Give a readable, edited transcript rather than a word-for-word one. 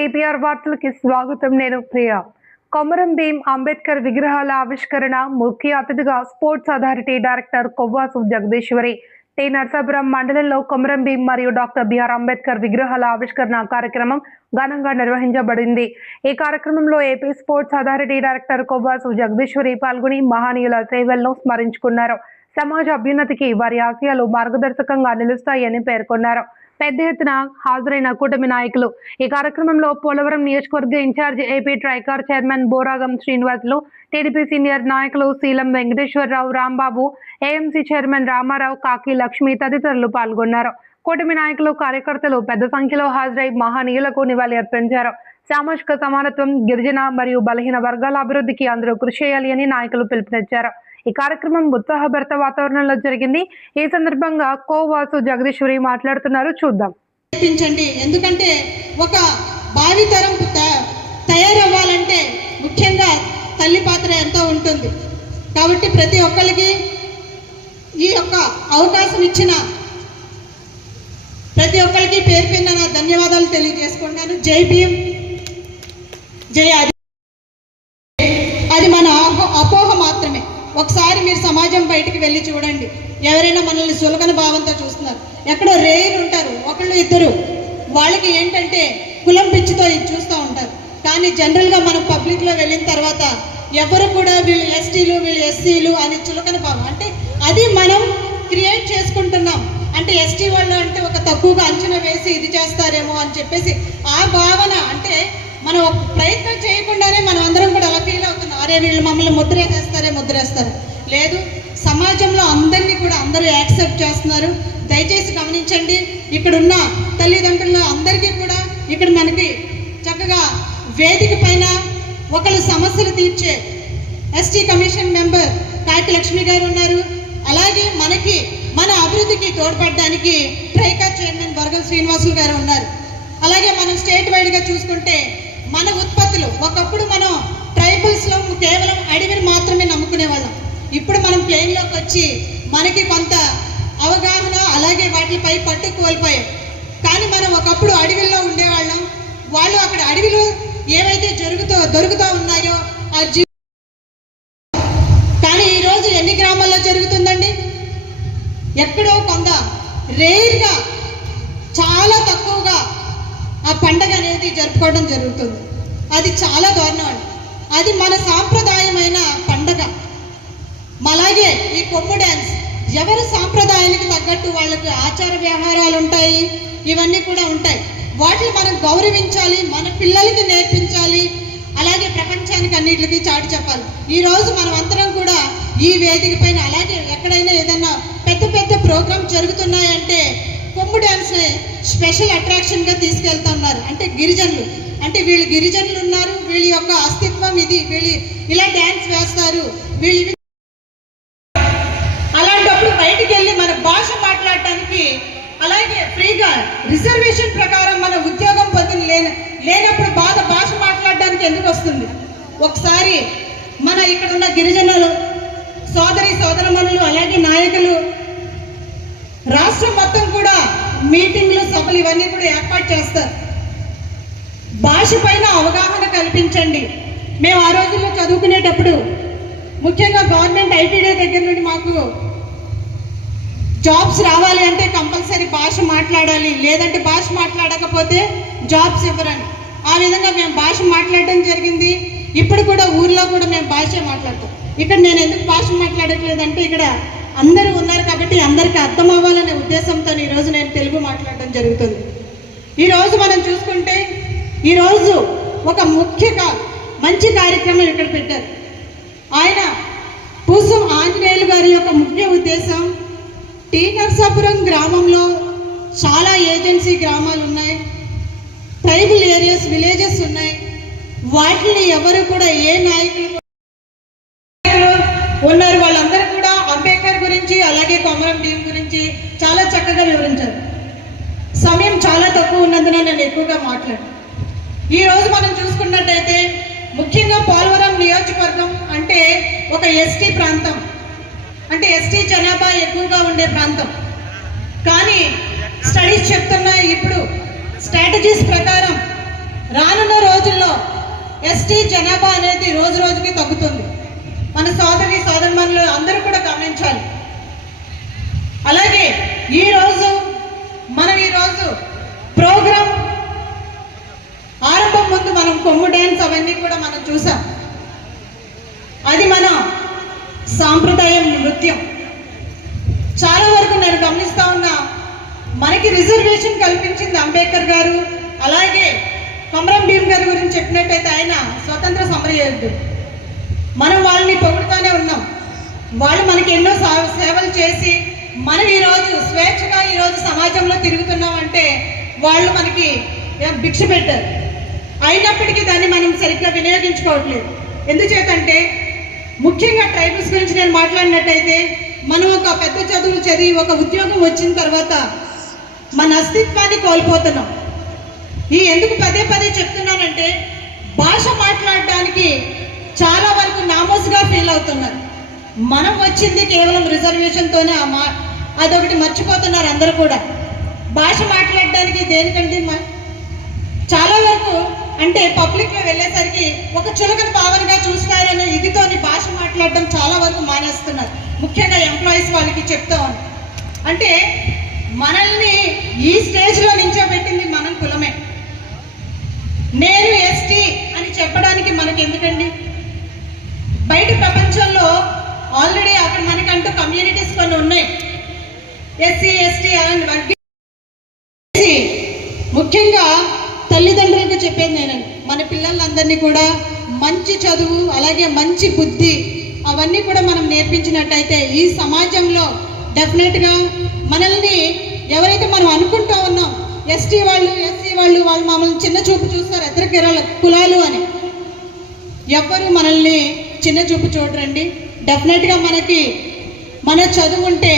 BPR వార్తలకి స్వాగతం. నేను ప్రియా. కొమరం భీం అంబేద్కర్ విగ్రహాల ఆవిష్కరణ ముఖ్య అతిథిగా sports authority director Kovvasu Jagadeeswari T Narsapuram మండలంలో కొమరం భీం మరియు డాక్టర్ బిఆర్ అంబేద్కర్ విగ్రహాల ఆవిష్కరణ కార్యక్రమం ఘనంగా నిర్వహించబడింది. ఈ కార్యక్రమంలో AP sports authority director Kovvasu Jagadeeswari పాల్గొని మహనీయుల సేవలను స్మరించుకున్నారు. సమాజ అభ్యున్నతికి వారి ఆశయాలు మార్గదర్శకంగా నిలుస్తాయని పేర్కొన్నారు. పెద్ద ఎత్తున హాజరైన కూటమి నాయకులు ఈ కార్యక్రమంలో పోలవరం నియోజకవర్గ incharge AP TRICOR chairman Boragam Srinivasulu, TDP senior నాయకులు శీలం వెంకటేశ్వరరావు, రాంబాబు, ఏఎంసీ చైర్మన్ రామారావు, కాకి లక్ష్మి తదితరులు పాల్గొన్నారు. కూటమి నాయకులు, కార్యకర్తలు పెద్ద సంఖ్యలో హాజరై మహనీయులకు నివాళి అర్పించారు. సామాజిక సమానత్వం, గిరిజన మరియు బలహీన వర్గాల అభివృద్ధికి అందరూ కృషి చేయాలి అని నాయకులు పిలుపునిచ్చారు. ఈ కార్యక్రమం ఉత్సాహభరిత వాతావరణంలో జరిగింది. ఈ సందర్భంగా కోవాసు జగదీశ్వరి మాట్లాడుతున్నారు. చూద్దాం. ఎందుకంటే ఒక భావితరం తయారవ్వాలంటే ముఖ్యంగా తల్లి పాత్ర ఎంతో ఉంటుంది. కాబట్టి ప్రతి ఒక్కరికి ఈ యొక్క అవకాశం ఇచ్చిన ప్రతి ఒక్కరికి పేరు పేరున నా ధన్యవాదాలు తెలియజేసుకుంటాను. జై భీమ్, జై ఆది. అది మన అపోహ మాత్రమే. ఒకసారి మీరు సమాజం బయటికి వెళ్ళి చూడండి. ఎవరైనా మనల్ని సులకన భావంతో చూస్తున్నారు. ఎక్కడో రేర్ ఉంటారు, ఒకళ్ళు ఇద్దరు, వాళ్ళకి ఏంటంటే కులం పిచ్చితో ఇది చూస్తూ ఉంటారు. కానీ జనరల్గా మనం పబ్లిక్లో వెళ్ళిన తర్వాత ఎవరు కూడా వీళ్ళు ఎస్టీలు, వీళ్ళు ఎస్సీలు అని చులకన భావం, అంటే అది మనం క్రియేట్ చేసుకుంటున్నాం. అంటే ఎస్టీ వాళ్ళు అంటే ఒక తక్కువగా అంచనా వేసి ఇది చేస్తారేమో అని చెప్పేసి ఆ భావన, అంటే మనం ప్రయత్నం చేయకుండానే మనం అందరం కూడా అలా ఫీల్ అవుతున్నాం. అరే వీళ్ళు మమ్మల్ని ముద్రేస్తారు. లేదు, సమాజంలో అందరినీ కూడా అందరూ యాక్సెప్ట్ చేస్తున్నారు. దయచేసి గమనించండి. ఇక్కడున్న తల్లిదండ్రులు అందరికీ కూడా ఇక్కడ మనకి చక్కగా వేదిక పైన ఒకళ్ళు సమస్యలు తీర్చే ఎస్టీ కమిషన్ మెంబర్ కాకి లక్ష్మి గారు ఉన్నారు. అలాగే మనకి మన అభివృద్ధికి తోడ్పడడానికి ట్రైకార్ చైర్మన్ బోరాగం శ్రీనివాసులు గారు ఉన్నారు. అలాగే మనం స్టేట్ వైడ్గా చూసుకుంటే మన ఉత్పత్తులు, ఒకప్పుడు మనం ట్రైబల్స్లో కేవలం అడవిని మాత్రమే నమ్ముకునే వాళ్ళం. ఇప్పుడు మనం ప్లేన్లోకి వచ్చి మనకి కొంత అవగాహన, అలాగే వాటిపై పట్టు కోల్పోయాం. కానీ మనం ఒకప్పుడు అడవిలో ఉండేవాళ్ళం. వాళ్ళు అక్కడ అడవిలో ఏవైతే దొరుకుతూ ఉన్నాయో ఆ కానీ ఈరోజు ఎన్ని గ్రామాల్లో జరుగుతుందండి? ఎక్కడో కొంత రేర్గా, చాలా తక్కువగా ఆ పండగ అనేది జరుపుకోవడం జరుగుతుంది. అది చాలా దారుణం అండి. అది మన సాంప్రదాయమైన పండగ. అలాగే ఈ కొమ్ము డ్యాన్స్, ఎవరు సాంప్రదాయానికి తగ్గట్టు వాళ్ళకి ఆచార వ్యవహారాలు ఉంటాయి, ఇవన్నీ కూడా ఉంటాయి. వాటిని మనం గౌరవించాలి, మన పిల్లలకి నేర్పించాలి, అలాగే ప్రపంచానికి అన్నిటికీ చాటి చెప్పాలి. ఈరోజు మనం అందరం కూడా ఈ వేదిక పైన, అలాగే ఎక్కడైనా ఏదైనా పెద్ద పెద్ద ప్రోగ్రామ్ జరుగుతున్నాయంటే కొమ్ము డ్యాన్స్ని స్పెషల్ అట్రాక్షన్గా తీసుకెళ్తున్నారు. అంటే గిరిజనులు, అంటే వీళ్ళు గిరిజనులు ఉన్నారు, వీళ్ళ యొక్క అస్తిత్వం ఇది, వీళ్ళు ఇలా డ్యాన్స్ వేస్తారు. వీళ్ళు అలాంటప్పుడు బయటికి వెళ్ళి మన భాష మాట్లాడటానికి, అలాగే ఫ్రీగా రిజర్వేషన్ ప్రకారం మన ఉద్యోగం పొందిన లేనప్పుడు భాష మాట్లాడడానికి ఎందుకు వస్తుంది? ఒకసారి మన ఇక్కడ ఉన్న గిరిజనులు సోదరమణులు, అలాగే నాయకులు రాష్ట్రం మొత్తం కూడా మీటింగ్లు, సభలు ఇవన్నీ కూడా ఏర్పాటు చేస్తారు. భాష పైన అవగాహన కల్పించండి. మేము ఆ రోజుల్లో చదువుకునేటప్పుడు ముఖ్యంగా గవర్నమెంట్ ఐటీడీ దగ్గర నుండి మాకు జాబ్స్ రావాలి అంటే కంపల్సరీ భాష మాట్లాడాలి, లేదంటే భాష మాట్లాడకపోతే జాబ్స్ ఇవ్వరని. ఆ విధంగా మేము భాష మాట్లాడడం జరిగింది. ఇప్పుడు కూడా ఊర్లో కూడా మేము భాషే మాట్లాడతాం. ఇక్కడ నేను ఎందుకు భాష మాట్లాడట్లేదంటే ఇక్కడ అందరూ ఉన్నారు కాబట్టి అందరికీ అర్థం అవ్వాలనే ఉద్దేశంతో ఈరోజు నేను తెలుగు మాట్లాడడం జరుగుతుంది. ఈరోజు మనం చూసుకుంటే ఈరోజు ఒక మంచి కార్యక్రమం ఇక్కడ పెట్టారు. ఆయన పూసం ఆంజనేయులు గారి యొక్క ముఖ్య ఉద్దేశం, టి నర్సాపురం గ్రామంలో చాలా ఏజెన్సీ గ్రామాలు ఉన్నాయి, ట్రైబల్ ఏరియాస్, విలేజెస్ ఉన్నాయి. వాటిని ఎవరు కూడా ఏ నాయకులు ఉన్నారు వాళ్ళందరూ కూడా అంబేద్కర్ గురించి, అలాగే కొమరం భీం గురించి చాలా చక్కగా వివరించారు. సమయం చాలా తక్కువ ఉన్నందున నేను ఎక్కువగా మాట్లాడాను. ఈరోజు మనం చూసుకున్నట్టయితే ముఖ్యంగా పోలవరం నియోజకవర్గం అంటే ఒక ఎస్టీ ప్రాంతం, అంటే ఎస్టీ జనాభా ఎక్కువగా ఉండే ప్రాంతం. కానీ స్టడీస్ చెప్తున్నాయి, ఇప్పుడు స్ట్రాటజీస్ ప్రకారం రానున్న రోజుల్లో ఎస్టీ జనాభా అనేది రోజు రోజుకి తగ్గుతుంది. మన సోదరిమణులు అందరూ కూడా గమనించాలి. అలాగే ఈరోజు ప్రోగ్రాం ఆరంభం ముందు మనం కొమ్ము డ్యాన్స్ అవన్నీ కూడా మనం చూసాం. అది మన సాంప్రదాయం నృత్యం. చాలా వరకు నేను గమనిస్తా ఉన్నా, మనకి రిజర్వేషన్ కల్పించింది అంబేద్కర్ గారు. అలాగే కొమరం భీం గారి గురించి చెప్పినట్టయితే ఆయన స్వతంత్ర సమరయోధుడు. మనం వాళ్ళని పొగుడుతూనే ఉన్నాం. వాళ్ళు మనకి ఎన్నో సేవలు చేసి మనం ఈరోజు స్వేచ్ఛగా ఈరోజు సమాజంలో తిరుగుతున్నాం అంటే వాళ్ళు మనకి భిక్ష పెట్టారు. అయినప్పటికీ దాన్ని మనం సరిగ్గా వినియోగించుకోవట్లేదు. ఎందుచేతంటే ముఖ్యంగా ట్రైబల్స్ గురించి నేను మాట్లాడినట్టయితే మనం ఒక పెద్ద చదువులు చదివి ఒక ఉద్యోగం వచ్చిన తర్వాత మన అస్తిత్వాన్ని కోల్పోతున్నాం. ఎందుకు పదే పదే చెప్తున్నానంటే భాష మాట్లాడడానికి చాలా వరకు నామోసుగా ఫీల్ అవుతున్నారు. మనం వచ్చింది కేవలం రిజర్వేషన్తోనే అదొకటి మర్చిపోతున్నారు అందరూ కూడా. భాష మాట్లాడడానికి దేనికంటే చాలా వరకు అంటే పబ్లిక్లో వెళ్ళేసరికి ఒక చులకన భావనగా చూస్తారనే ఇదితోని భాష మాట్లాడడం చాలా వరకు మానేస్తున్నారు. ముఖ్యంగా ఎంప్లాయీస్ వాళ్ళకి చెప్తాం. అంటే మనల్ని ఈ స్టేజ్లో నించోబెట్టింది మనం కులమే. నేను ఎస్టీ అని చెప్పడానికి మనకి ఎందుకండి? బయట ప్రపంచంలో ఆల్రెడీ అక్కడ మనకంటూ కమ్యూనిటీస్ కొన్ని ఉన్నాయి. ఎస్సీ ఎస్టీ అని వర్గీకరించి ముఖ్యంగా తల్లిదండ్రులకు చెప్పేది నేనండి, మన పిల్లలందరినీ కూడా మంచి చదువు అలాగే మంచి బుద్ధి అవన్నీ కూడా మనం నేర్పించినట్టయితే ఈ సమాజంలో డెఫినెట్గా మనల్ని ఎవరైతే మనం అనుకుంటూ ఉన్నాం ఎస్టీ వాళ్ళు ఎస్సీ వాళ్ళు మమ్మల్ని చిన్న చూపు చూస్తారు, ఇతర కులాలు అని. ఎవ్వరు మనల్ని చిన్న చూపు చూడరండి. డెఫినెట్గా మన చదువు ఉంటే